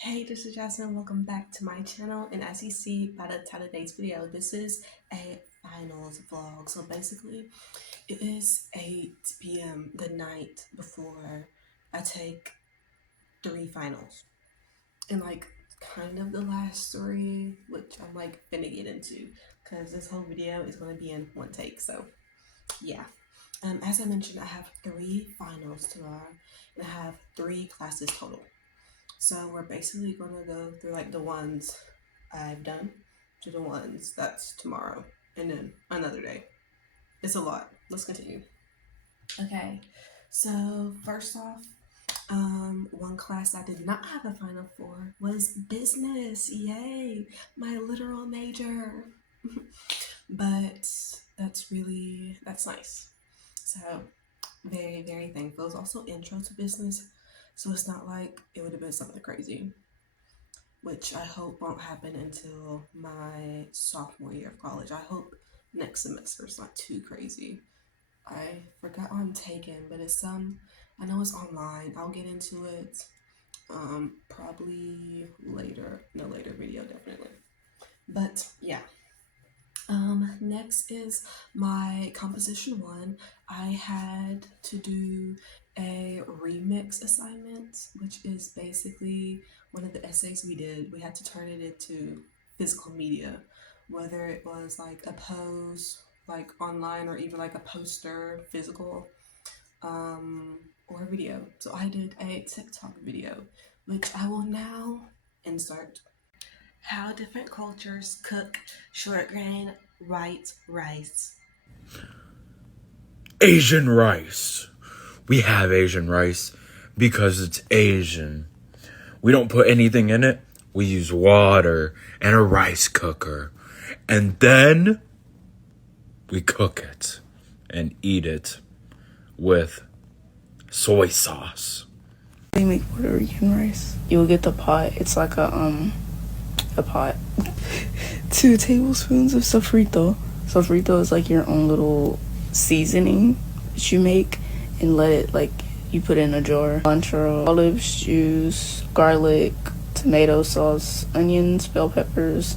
Hey, this is Jasmine. Welcome back to my channel. And as you see by the title of today's video, this is a finals vlog. So basically, it is 8 p.m. the night before I take 3 finals. And kind of the last three, which I'm finna get into because this whole video is going to be in one take. So yeah. As I mentioned, I have 3 finals tomorrow and I have 3 classes total. So we're basically going to go through the ones I've done to the ones that's tomorrow and then another day. It's a lot. Let's continue. Okay, so first off, one class I did not have a final for was business. Yay, my literal major. But that's nice. So very, very thankful. It was also intro to business. So it's not like it would have been something crazy, which I hope won't happen until my sophomore year of college. I hope next semester is not too crazy. I forgot what I'm taking, but it's I know it's online. I'll get into it probably later, in a later video, definitely. But yeah. Next is my composition one. I had to do a remix assignment, which is basically one of the essays we did. We had to turn it into physical media, whether it was a post, online, or even a poster, physical, or a video. So I did a TikTok video, which I will now insert. How different cultures cook short grain white rice. Asian rice. We have Asian rice because it's Asian. We don't put anything in it. We use water and a rice cooker. And then we cook it and eat it with soy sauce. They make Puerto Rican rice. You'll get the pot. It's like a pot. 2 tablespoons of sofrito. Sofrito is like your own little seasoning that you make and let it you put in a jar. Cilantro, olives, juice, garlic, tomato sauce, onions, bell peppers,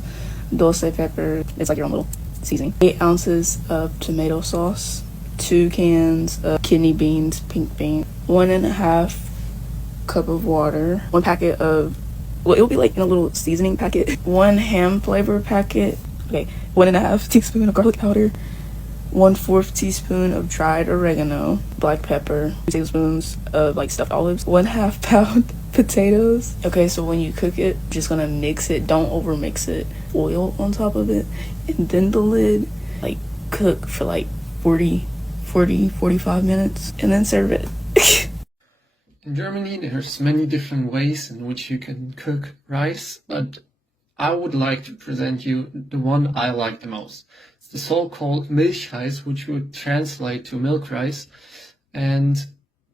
dulce pepper. It's like your own little seasoning. 8 ounces of tomato sauce, 2 cans of kidney beans, pink bean, 1.5 cup of water, 1 packet of, well, it'll be in a little seasoning packet, 1 ham flavor packet, okay, 1.5 teaspoon of garlic powder, 1/4 teaspoon of dried oregano, black pepper, 2 tablespoons of stuffed olives, 1/2 pound potatoes. Okay, so when you cook it, just gonna mix it, don't over mix it, oil on top of it, and then the lid, cook for 45 minutes, and then serve it. In Germany, there's many different ways in which you can cook rice, but I would like to present you the one I like the most. It's the so-called Milchreis, which would translate to milk rice. And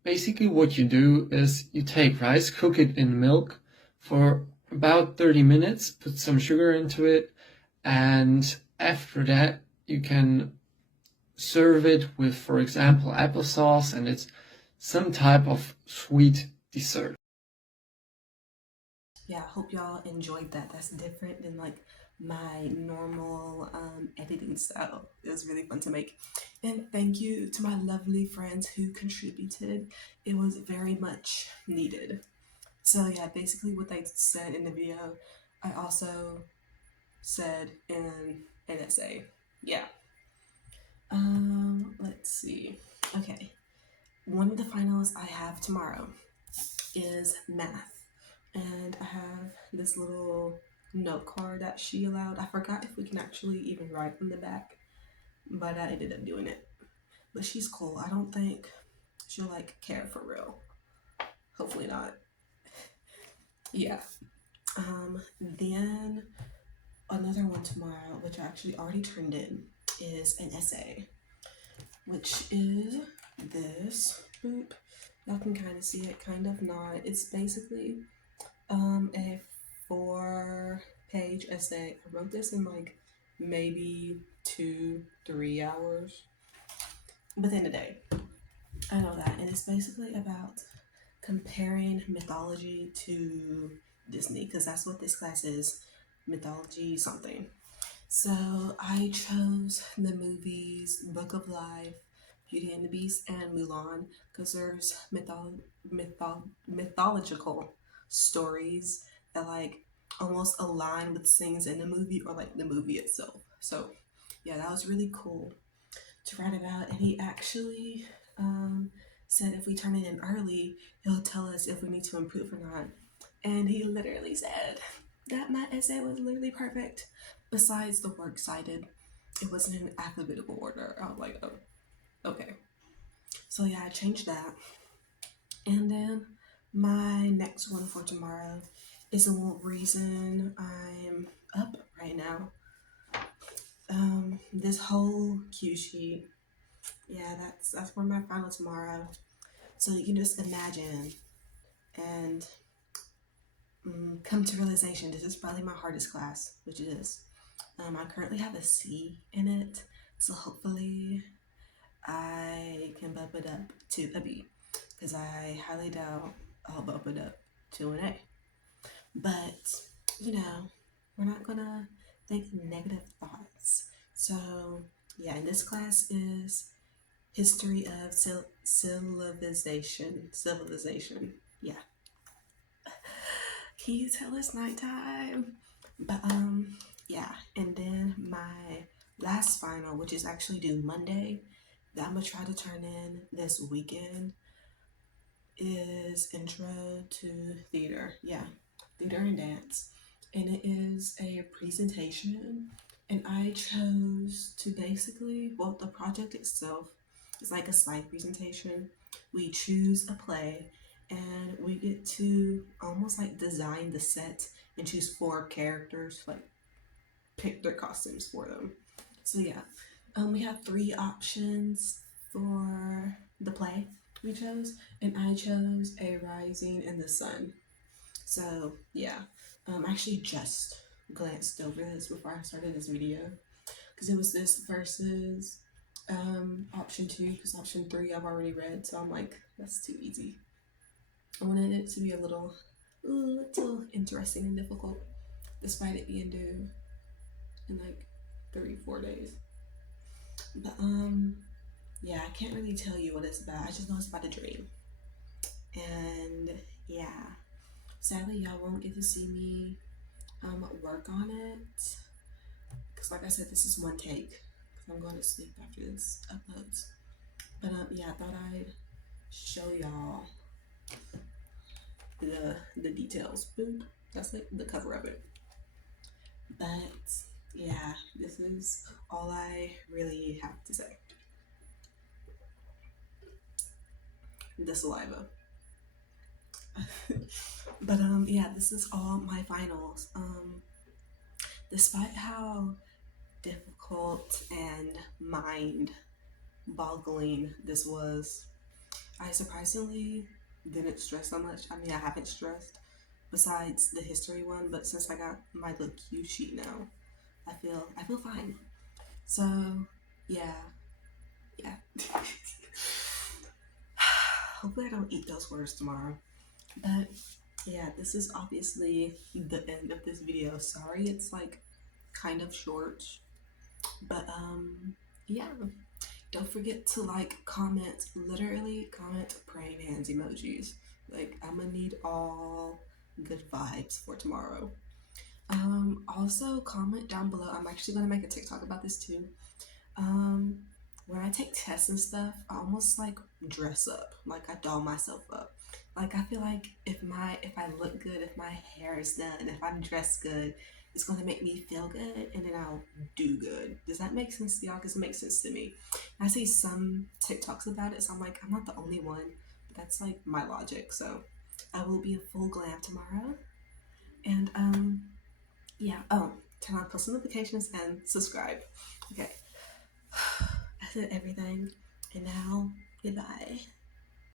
basically what you do is you take rice, cook it in milk for about 30 minutes, put some sugar into it, and after that you can serve it with, for example, applesauce, and it's some type of sweet dessert. Yeah, I hope y'all enjoyed that. That's different than my normal editing style. It was really fun to make. And thank you to my lovely friends who contributed. It was very much needed. So yeah, basically what they said in the video, I also said in an essay. Yeah. Let's see. Okay. One of the finals I have tomorrow is math. And I have this little note card that she allowed. I forgot if we can actually even write on the back, but I ended up doing it. But she's cool. I don't think she'll care for real. Hopefully not. Yeah. Then another one tomorrow, which I actually already turned in, is an essay, which is this. Boop. Y'all can kind of see it, kind of not. It's basically a 4-page essay. I wrote this in maybe 2-3 hours within a day. I know that. And it's basically about comparing mythology to Disney, because that's what this class is, mythology something. So I chose the movies Book of Life, Beauty and the Beast, and Mulan because there's mythological stories that like almost align with scenes in the movie or like the movie itself. So yeah, that was really cool to write about. And he actually said if we turn it in early, he'll tell us if we need to improve or not. And he literally said that my essay was literally perfect. Besides the works cited, it wasn't in alphabetical order. I was like, oh, okay. So yeah, I changed that. And then my next one for tomorrow is the reason I'm up right now. This whole cue sheet, yeah, that's for my final tomorrow. So you can just imagine and come to realization this is probably my hardest class, which it is. I currently have a C in it, so hopefully I can bump it up to a B, because I highly doubt I'll bump it up to an A. But, you know, we're not gonna think negative thoughts. So, yeah, and this class is history of civilization. Civilization, yeah. Can you tell it's nighttime? But yeah, and then my last final, which is actually due Monday, that I'm gonna try to turn in this weekend, is intro to theater. Yeah, theater and dance. And it is a presentation. And I chose to basically, well, the project itself is like a slide presentation. We choose a play and we get to almost like design the set and choose 4 characters, like pick their costumes for them. So yeah, we have 3 options for the play we chose, and I chose A Rising in the Sun. So yeah, I actually just glanced over this before I started this video because it was this versus option 2, because option 3 I've already read, so I'm like, that's too easy. I wanted it to be a little interesting and difficult, despite it being due in like 3-4 days. But yeah, I can't really tell you what it's about. I just know it's about a dream. And yeah, sadly y'all won't get to see me work on it, because like I said, this is one take, because I'm going to sleep after this uploads. But yeah, I thought I'd show y'all the details. Boop. That's like the cover of it. But yeah, this is all I really have to say. The saliva. But yeah, this is all my finals. Despite how difficult and mind boggling this was, I surprisingly didn't stress so much. I mean, I haven't stressed besides the history one, but since I got my little cue sheet now, I feel fine. So yeah. Hopefully I don't eat those words tomorrow. But yeah, this is obviously the end of this video. Sorry it's like kind of short, but yeah, don't forget to like, comment, literally comment praying hands emojis. Like, I'm gonna need all good vibes for tomorrow. Also comment down below. I'm actually gonna make a TikTok about this too. When I take tests and stuff, I almost like dress up, like I doll myself up. Like, I feel like if I look good, if my hair is done, if I'm dressed good, it's gonna make me feel good, and then I'll do good. Does that make sense to y'all? Because it makes sense to me. I see some TikToks about it, so I'm like, I'm not the only one. But that's like my logic. So I will be in full glam tomorrow. And yeah. Oh, turn on post notifications and subscribe. Okay. I said everything, and now goodbye.